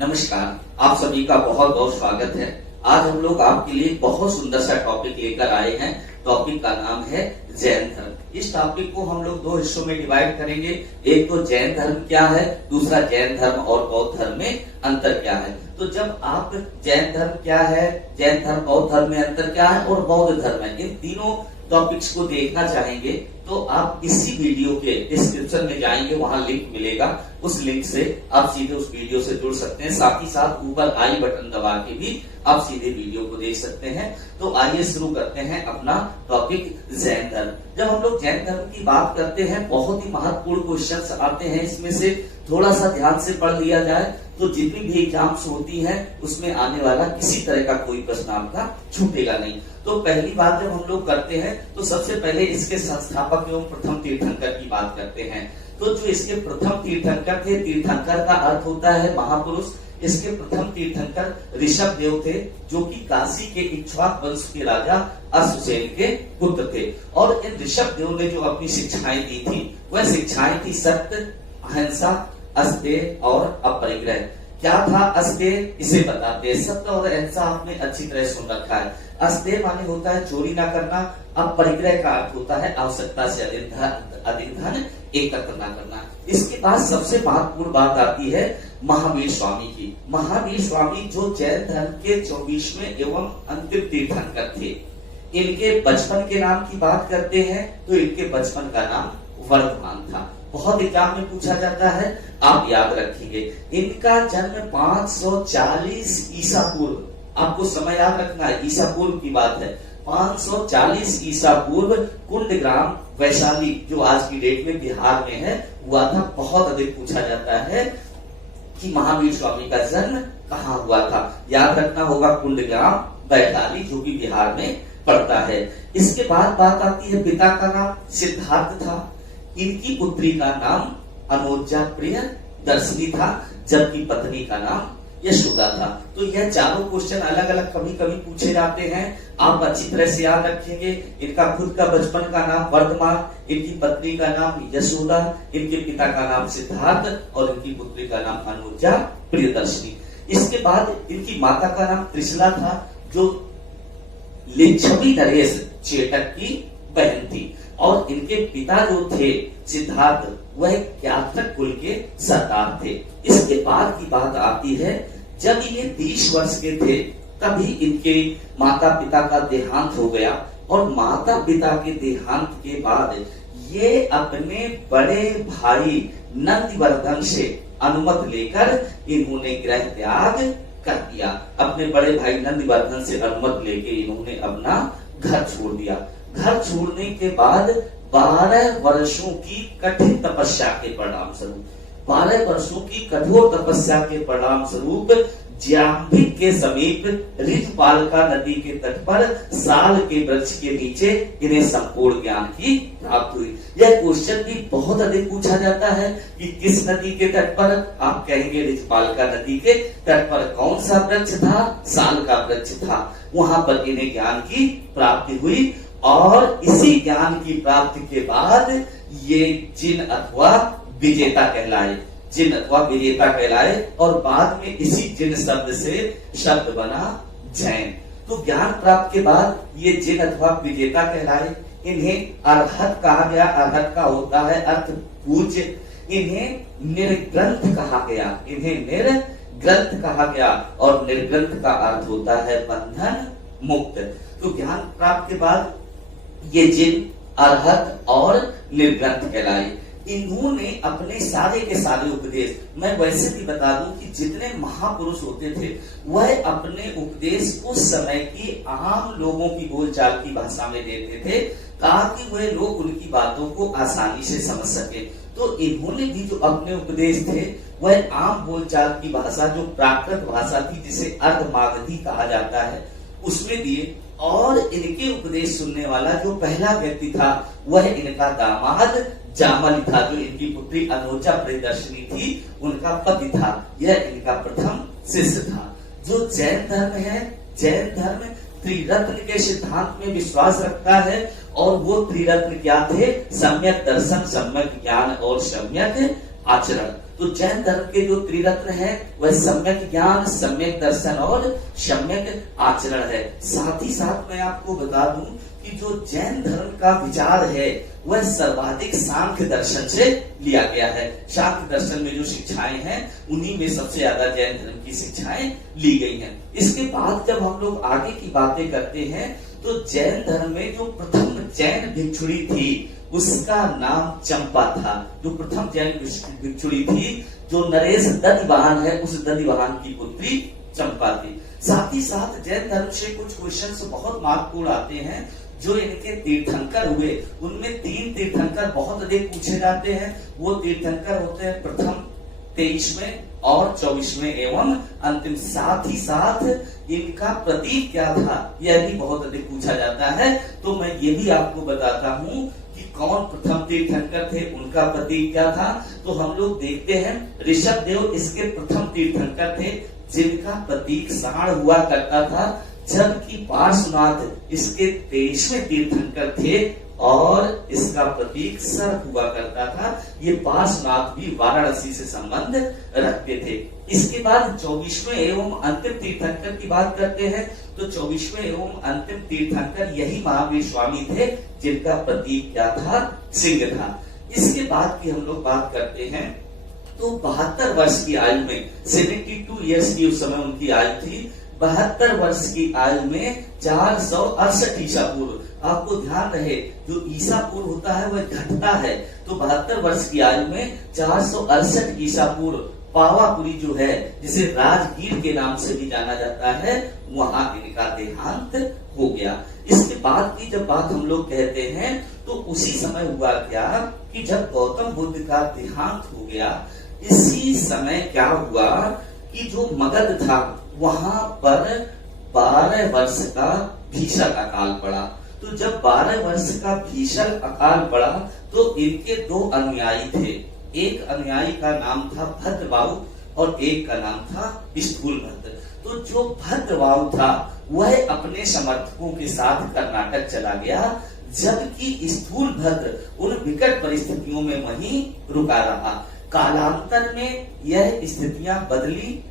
नमस्कार, आप सभी का बहुत बहुत स्वागत है। आज हम लोग आपके लिए बहुत सुंदर सा टॉपिक लेकर आए हैं। टॉपिक का नाम है जैन धर्म। इस टॉपिक को हम लोग दो हिस्सों में डिवाइड करेंगे। एक तो जैन धर्म क्या है, दूसरा जैन धर्म और बौद्ध धर्म में अंतर क्या है। तो जब आप जैन धर्म क्या है, जैन धर्म बौद्ध धर्म में अंतर क्या है और बौद्ध धर्म है, इन तीनों टॉपिक्स को देखना चाहेंगे तो आप इसी वीडियो के डिस्क्रिप्शन में जाएंगे, वहां लिंक मिलेगा। उस लिंक से आप सीधे उस वीडियो से जुड़ सकते हैं। साथ ही साथ ऊपर आई बटन दबा के भी आप सीधे वीडियो को देख सकते हैं। तो आइए शुरू करते हैं अपना टॉपिक जैन धर्म। जब हम लोग जैन धर्म की बात करते हैं, बहुत ही महत्वपूर्ण क्वेश्चंस आते हैं इसमें से। थोड़ा सा ध्यान से पढ़ लिया जाए तो जितनी भी एग्जाम्स होती हैं उसमें आने वाला किसी तरह का कोई प्रश्न आपका छूटेगा नहीं। तो पहली बात जब हम लोग करते हैं तो सबसे पहले इसके संस्थापक एवं प्रथम तीर्थंकर की बात करते हैं। तो जो इसके प्रथम तीर्थंकर थे, तीर्थंकर का अर्थ होता है महापुरुष। इसके प्रथम तीर्थंकर ऋषभ देव थे, जो कि काशी के इक्ष्वाक वंश के राजा अश्वसेन के पुत्र थे। और इन ऋषभ देव ने जो अपनी शिक्षाएं दी थी, वह शिक्षाएं थी सत्य, अहिंसा, अस्तेय और अपरिग्रह। क्या था अस्तेय, इसे बताते हैं। सत्य और अहिंसा आपने अच्छी तरह सुन रखा है। अस्तेय माने होता है चोरी ना करना। अपरिग्रह का अर्थ होता है आवश्यकता से अधिक धन एकत्र न करना। इसके बाद सबसे महत्वपूर्ण बात आती है महावीर स्वामी की। महावीर स्वामी जो जैन धर्म के 24वें एवं अंतिम तीर्थंकर थे। इनके बचपन के नाम की बात करते हैं तो इनके बचपन का नाम वर्धमान था। बहुत एग्जाम में पूछा जाता है, आप याद रखिए। इनका जन्म 540 ईसा पूर्व, आपको समय याद रखना है, ईसा पूर्व की बात है। 540 ईसा पूर्व कुंडग्राम वैशाली, जो आज की डेट में बिहार में है, हुआ था। बहुत अधिक पूछा जाता है कि महावीर स्वामी का जन्म कहाँ हुआ था। याद रखना होगा कुंडग्राम वैशाली, जो कि बिहार में पड़ता है। इसके बाद बात आती है पिता का नाम सिद्धार्थ था। इनकी पुत्री का नाम अनुजा प्रियदर्शिनी था, जबकि पत्नी का नाम यशोदा था। तो यह चारों क्वेश्चन अलग अलग कभी कभी पूछे जाते हैं, आप अच्छी तरह से याद रखेंगे। इनका खुद का बचपन का नाम वर्धमान, इनकी पत्नी का नाम यशोदा, इनके पिता का नाम सिद्धार्थ और इनकी पुत्री का नाम अनुजा प्रियदर्शिनी। इसके बाद इनकी माता का नाम त्रिशला था, जो लिच्छवी नरेश चेटक की बहन थी। और इनके पिता जो थे सिद्धार्थ, वह ज्ञातक कुल के सरदार थे। इसके बाद की बात आती है, जब ये 20 वर्ष के थे तभी इनके माता पिता का देहांत हो गया। और माता पिता के देहांत के बाद ये अपने बड़े भाई नंदिवर्धन से अनुमति लेकर इन्होंने गृह त्याग कर दिया। अपने बड़े भाई नंदिवर्धन से अनुमति लेके इन्होंने अपना घर छोड़ दिया। घर छोड़ने के बाद 12 वर्षों की कठिन तपस्या के परिणाम स्वरूप, 12 वर्षों की कठोर तपस्या के परिणाम स्वरूप जाम्बिक के समीप ऋतुपालिका नदी के तट पर साल के वृक्ष के नीचे इन्हें संपूर्ण ज्ञान की प्राप्ति हुई। यह क्वेश्चन भी बहुत अधिक पूछा जाता है कि किस नदी के तट पर, आप कहेंगे ऋतुपालिका नदी के तट पर। कौन सा वृक्ष था? साल का वृक्ष था। वहां पर इन्हें ज्ञान की प्राप्ति हुई। और इसी ज्ञान की प्राप्ति के बाद ये जिन अथवा विजेता कहलाए, जिन अथवा विजेता कहलाए। और बाद में इसी जिन शब्द से शब्द बना जैन। तो ज्ञान प्राप्त के बाद ये जिन अथवा विजेता कहलाए। इन्हें अरहत कहा गया। अरहत का होता है अर्थ पूज्य। इन्हें निर्ग्रंथ कहा गया। इन्हें निर्ग्रंथ कहा गया। और निर्ग्रंथ का अर्थ होता है बंधन मुक्त। तो ज्ञान प्राप्त के बाद ये जिन, अरहत और निर्ग्रंथ कहलाए। इन्होंने अपने सारे के सारे उपदेश, मैं वैसे भी बता दूं कि जितने महापुरुष होते थे वह अपने उपदेश उस समय की आम लोगों की बोलचाल की भाषा में देते थे, ताकि वह लोग उनकी बातों को आसानी से समझ सके। तो इन्होंने भी जो अपने उपदेश थे वह आम बोलचाल की भाषा, जो प्राकृत भाषा थी, जिसे अर्धमागधी कहा जाता है, उसमें दिए। और इनके उपदेश सुनने वाला जो पहला व्यक्ति था वह इनका दामाद जामल था, जो इनकी पुत्री अनुजा प्रियदर्शिनी थी, उनका पति था। यह इनका प्रथम शिष्य था। जो जैन धर्म है, जैन धर्म त्रिरत्न के सिद्धांत में विश्वास रखता है। और वो त्रिरत्न क्या थे? सम्यक दर्शन, सम्यक ज्ञान और सम्यक आचरण। तो जैन धर्म के जो त्रिरत्न है वह सम्यक ज्ञान, सम्यक दर्शन और सम्यक आचरण है। साथ ही साथ मैं आपको बता दूं कि जो जैन धर्म का विचार है वह सर्वाधिक सांख्य दर्शन से लिया गया है। सांख्य दर्शन में जो शिक्षाएं हैं उन्हीं में सबसे ज्यादा जैन धर्म की शिक्षाएं ली गई हैं। इसके बाद जब हम लोग आगे की बातें करते हैं तो जैन धर्म में जो प्रथम जैन भिक्षुणी थी उसका नाम चंपा था। जो प्रथम जैन भिक्षुणी थी जो नरेश दधिवाहन है उस दधिवाहन की पुत्री चंपा थी। साथ ही साथ जैन धर्म से कुछ क्वेश्चंस बहुत महत्वपूर्ण आते हैं। जो इनके तीर्थंकर हुए उनमें 3 तीर्थंकर बहुत अधिक पूछे जाते हैं। वो तीर्थंकर होते हैं प्रथम 23वें और 24वें एवं अंतिम। साथ ही साथ इनका प्रतीक क्या था यह भी बहुत अधिक पूछा जाता है। तो मैं ये भी आपको बताता हूँ कि कौन प्रथम तीर्थंकर थे, उनका प्रतीक क्या था। तो हम लोग देखते हैं ऋषभ देव इसके प्रथम तीर्थंकर थे जिनका प्रतीक साढ़ हुआ करता था, जबकि पार्श्वनाथ इसके 23वें तीर्थंकर थे और इसका प्रतीक सर्प हुआ करता था। ये पार्श्वनाथ भी वाराणसी से संबंध रखते थे। इसके बाद 24वें एवं अंतिम तीर्थंकर की बात करते हैं तो 24वें एवं अंतिम तीर्थंकर यही महावीर स्वामी थे जिनका प्रतीक क्या था, सिंह था। इसके बाद की हम लोग बात करते हैं तो 72 वर्ष की आयु में 72 ईयर्स की उस समय उनकी आयु थी। 72 वर्ष की आयु में 468 ईसा पूर्व। आपको ध्यान रहे जो ईसा पूर्व होता है वह घटता है। तो 72 वर्ष की आयु में 468 ईसा पूर्व पावापुरी जो है जिसे राजगीर के नाम से भी जाना जाता है वहां इनका देहांत हो गया। इसके बाद की जब बात हम लोग कहते हैं तो उसी समय हुआ क्या कि जब गौतम बुद्ध का देहांत हो गया इसी समय क्या हुआ कि जो मगध था वहां पर 12 वर्ष का भीषण अकाल पड़ा। तो जब 12 वर्ष का भीषण अकाल पड़ा तो इनके 2 अनुयायी थे। एक अनुयायी का नाम था भद्रबाहु और एक का नाम था स्थूलभद्र। तो जो भद्रबाहु था वह अपने समर्थकों के साथ कर्नाटक चला गया, जबकि स्थूलभद्र उन विकट परिस्थितियों में वहीं रुका रहा। कालांतर में यह स्थितियां बदली।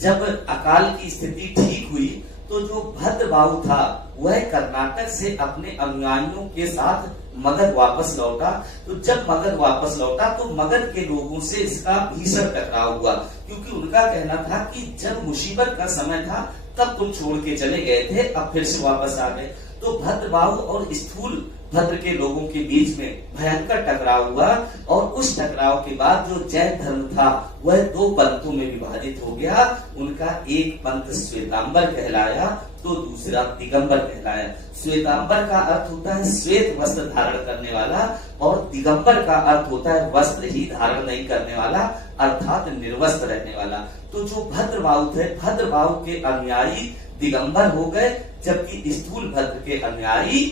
जब अकाल की स्थिति ठीक हुई तो जो भद्रबाहु था वह कर्नाटक से अपने अनुयायियों के साथ मगध वापस लौटा। तो जब मगध वापस लौटा तो मगध के लोगों से इसका भीषण टकराव हुआ, क्योंकि उनका कहना था कि जब मुसीबत का समय था तब तुम छोड़ के चले गए थे, अब फिर से वापस आ गए। तो भद्रबाहु और स्थूल भद्र के लोगों के बीच में भयंकर टकराव हुआ और उस टकराव के बाद जो जैन धर्म था वह 2 पंथों में विभाजित हो गया। उनका एक पंथ श्वेतांबर कहलाया तो दूसरा दिगंबर कहलाया। श्वेतांबर का अर्थ होता है श्वेत वस्त्र धारण करने वाला और दिगंबर का अर्थ होता है वस्त्र ही धारण नहीं करने वाला, अर्थात निर्वस्त्र रहने वाला। तो जो भद्रबाहु थे, भद्रबाहु के अनुयायी दिगंबर हो गए, जबकि स्थूल भद्र के अनुयायी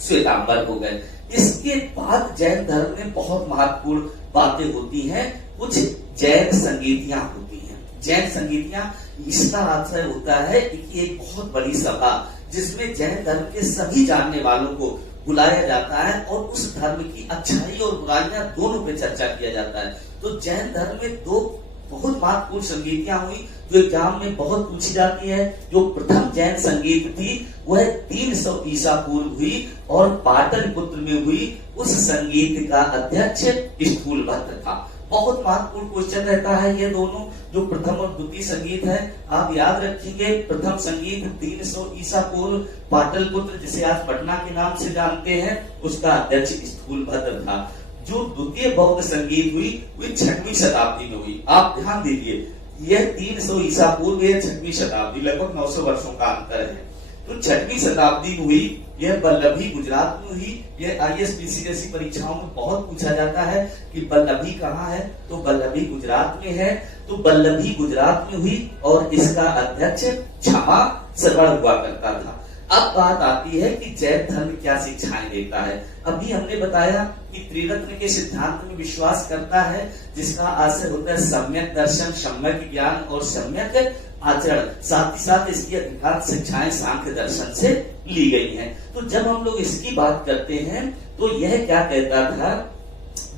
श्वेतांबर हो गए। इसके बाद जैन धर्म में बहुत महत्वपूर्ण बातें होती हैं। कुछ जैन संगीतियां होती हैं। जैन संगीतियां इसका आशय होता है कि एक बहुत बड़ी सभा जिसमें जैन धर्म के सभी जानने वालों को बुलाया जाता है और उस धर्म की अच्छाई और बुराइयां दोनों पे चर्चा किया जाता है। तो जैन धर्म में 2 बहुत महत्वपूर्ण संगीतियां हुई जो एग्जाम में बहुत पूछी जाती है। जो प्रथम जैन संगीत थी वह 300 ईसा पूर्व हुई और पाटलिपुत्र में हुई। उस संगीत का अध्यक्ष स्थूलभद्र था। बहुत महत्वपूर्ण क्वेश्चन रहता है ये दोनों, जो प्रथम और द्वितीय संगीत है। आप याद रखिए प्रथम संगीत 300 ईसा पूर्व पाटलिपुत्र जिसे आज पटना के नाम से जानते हैं उसका अध्यक्ष स्थूलभद्र था। जो द्वितीय बौद्ध संगीत हुई वह 6वीं शताब्दी में हुई। आप ध्यान दीजिए यह 300 ईसा पूर्व, यह 6वीं शताब्दी, लगभग 900 वर्षों का अंतर है। तो 6वीं शताब्दी में हुई, यह वल्लभी गुजरात में हुई। यह ISPC जैसी परीक्षाओं में बहुत पूछा जाता है कि वल्लभी कहाँ है, तो वल्लभी गुजरात में है। तो वल्लभी गुजरात में हुई और इसका अध्यक्ष क्षमा श्रवण हुआ करता था। अब बात आती है कि जैन धर्म क्या शिक्षाएं देता है। अभी हमने बताया कि त्रिरत्न के सिद्धांत में विश्वास करता है जिसका आशय होता है सम्यक दर्शन, सम्यक ज्ञान और सम्यक आचरण। साथ ही साथ इसकी अधिकांश शिक्षाएं सांख्य दर्शन से ली गई हैं। तो जब हम लोग इसकी बात करते हैं तो यह क्या कहता था,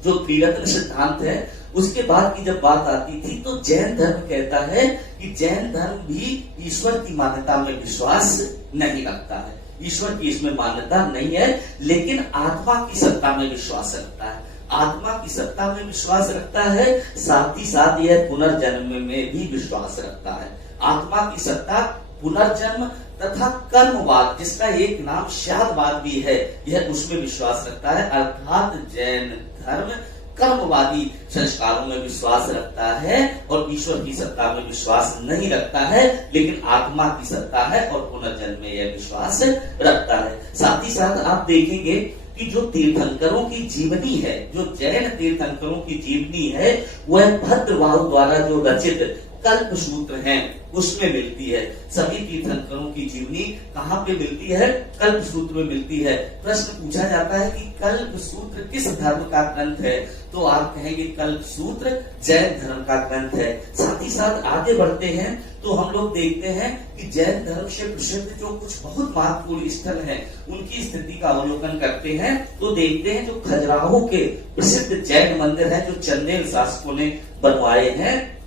जो त्रिरत्न सिद्धांत है उसके बाद की जब बात आती थी तो जैन धर्म कहता है कि जैन धर्म भी ईश्वर की मान्यता में विश्वास नहीं रखता है, ईश्वर की इसमें मान्यता नहीं है, लेकिन आत्मा की सत्ता में विश्वास रखता है, आत्मा की सत्ता में विश्वास रखता है, साथ ही साथ यह पुनर्जन्म में भी विश्वास रखता है। आत्मा की सत्ता, पुनर्जन्म तथा कर्मवाद, जिसका एक नाम शादवाद भी है, यह उसमें विश्वास रखता है। अर्थात जैन धर्म कर्मवादी संस्कारों में विश्वास रखता है और ईश्वर की सत्ता में विश्वास नहीं रखता है, लेकिन आत्मा की सत्ता है और पुनर्जन्म में यह विश्वास रखता है। साथ ही साथ आप देखेंगे कि जो तीर्थंकरों की जीवनी है, जो जैन तीर्थंकरों की जीवनी है, वह भद्रवाहु द्वारा जो रचित कल्प सूत्र हैं उसमें मिलती है। सभी तीर्थंकरों की जीवनी कहाँ पे मिलती है? कल्प सूत्र में मिलती है। प्रश्न पूछा जाता है कि कल्प सूत्र किस धर्म का ग्रंथ है, तो आप कहेंगे कल्प सूत्र जैन धर्म का ग्रंथ है। साथ ही साथ आगे बढ़ते हैं तो हम लोग देखते हैं कि जैन धर्म से प्रसिद्ध जो कुछ बहुत महत्वपूर्ण स्थल हैं, उनकी स्थिति का अवलोकन करते हैं तो देखते हैं जो खजुराहो के प्रसिद्ध जैन मंदिर है, जो चंदेल शासकों ने बनवाए हैं,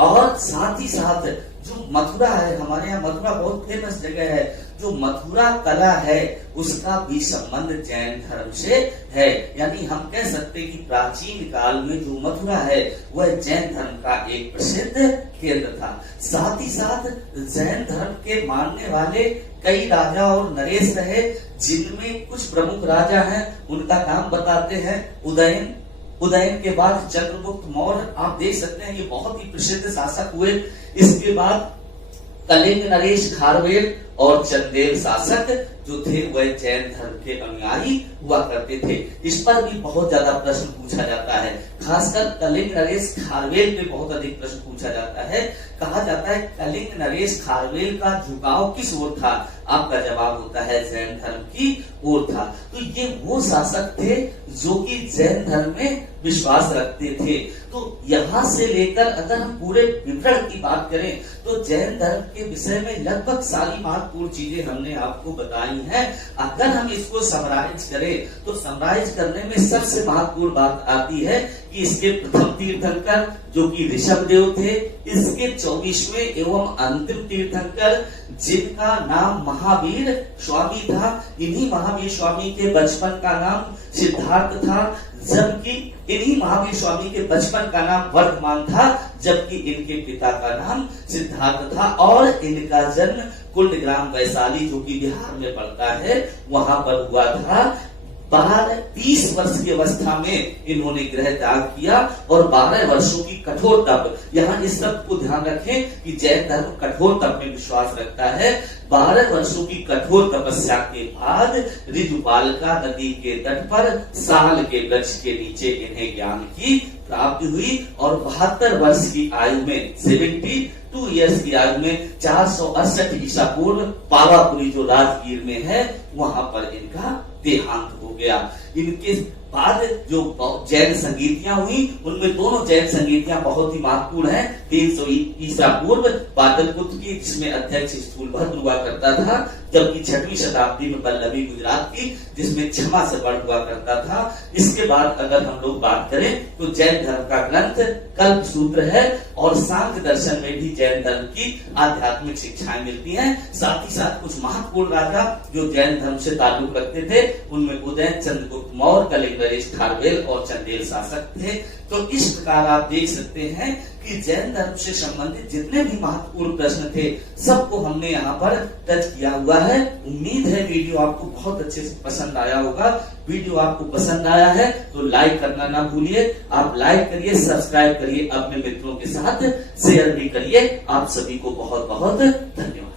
और साथ ही साथ जो मथुरा है, हमारे यहाँ मथुरा बहुत फेमस जगह है, जो मथुरा कला है उसका भी संबंध जैन धर्म से है। यानी हम कह सकते हैं कि प्राचीन काल में जो मथुरा है वह जैन धर्म का एक प्रसिद्ध केंद्र था। साथ ही साथ जैन धर्म के मानने वाले कई राजा और नरेश रहे, जिनमें कुछ प्रमुख राजा हैं, उनका नाम बताते हैं। उदयन के बाद चंद्रगुप्त मौर्य, आप देख सकते हैं ये बहुत ही प्रसिद्ध शासक हुए। इसके बाद कलिंग नरेश खारवेल और चंदेल शासक जो थे वह जैन धर्म के अनुयायी हुआ करते थे। इस पर भी बहुत ज्यादा प्रश्न पूछा जाता है, खासकर कलिंग नरेश खारवेल पे बहुत अधिक प्रश्न पूछा जाता है। कहा जाता है कलिंग नरेश खारवेल का झुकाव किस ओर था? आपका जवाब होता है जैन धर्म की ओर था। तो ये वो शासक थे जो कि जैन धर्म में विश्वास रखते थे। तो यहां से लेकर अगर हम पूरे विवरण की बात करें तो जैन धर्म के विषय में लगभग सारी महत्वपूर्ण चीजें हमने आपको बताई हैं। अगर हम इसको समराइज करें तो समराइज करने में सबसे महत्वपूर्ण बात आती है कि इसके प्रथम तीर्थंकर जो कि ऋषभदेव थे, इसके 24वें एवं अंतिम तीर्थंकर जिनका नाम महावीर स्वामी था, इन्हीं महावीर स्वामी के बचपन का नाम सिद्धार्थ था, जबकि इन्हीं महावीर स्वामी के बचपन का नाम वर्धमान था, जबकि इनके पिता का नाम सिद्धार्थ था। और इनका जन्म कुंडग्राम वैशाली जो कि बिहार में पड़ता है वहां पर हुआ था। 30 वर्ष की अवस्था में इन्होंने गृह त्याग किया और 12 वर्षों की कठोर तप, यहाँ इस शब्द को ध्यान रखें कि जैन धर्म कठोर तप में विश्वास रखता है। 12 वर्षों की कठोर तपस्या के बाद ऋजुपालिका नदी के तट पर साल के वृक्ष के नीचे इन्हें ज्ञान की प्राप्ति हुई और 72 वर्ष की आयु में 72 ईयर्स की आयु में 468 ईसा पूर्व पावापुरी जो राजगीर में है वहां पर इनका देहांत हो गया। इनके बाद जो जैन संगीतियां हुई उनमें दोनों जैन संगीतियां बहुत ही महत्वपूर्ण हैं। 300 ईसा पूर्व पाटलिपुत्र की, जिसमें अध्यक्ष स्थूलभद्र हुआ करता था, जबकि 6वीं शताब्दी में वल्लभी गुजरात की, जिसमें क्षमा से बढ़ हुआ करता था। इसके बाद अगर हम लोग बात करें तो जैन धर्म का ग्रंथ कल्प सूत्र है और सांख्य दर्शन में भी जैन धर्म की आध्यात्मिक शिक्षाएं मिलती हैं। साथ ही साथ कुछ महत्वपूर्ण राजा जो जैन धर्म से ताल्लुक रखते थे उनमें उदयन, चंद्रगुप्त मौर्य, कलिंग नरेश खारवेल और चंदेल शासक थे। तो इस प्रकार आप देख सकते हैं कि जैन धर्म से संबंधित जितने भी महत्वपूर्ण प्रश्न थे सबको हमने यहाँ पर टच किया हुआ है। उम्मीद है वीडियो आपको बहुत अच्छे से पसंद आया होगा। वीडियो आपको पसंद आया है तो लाइक करना ना भूलिए। आप लाइक करिए, सब्सक्राइब करिए, अपने मित्रों के साथ शेयर भी करिए। आप सभी को बहुत बहुत धन्यवाद।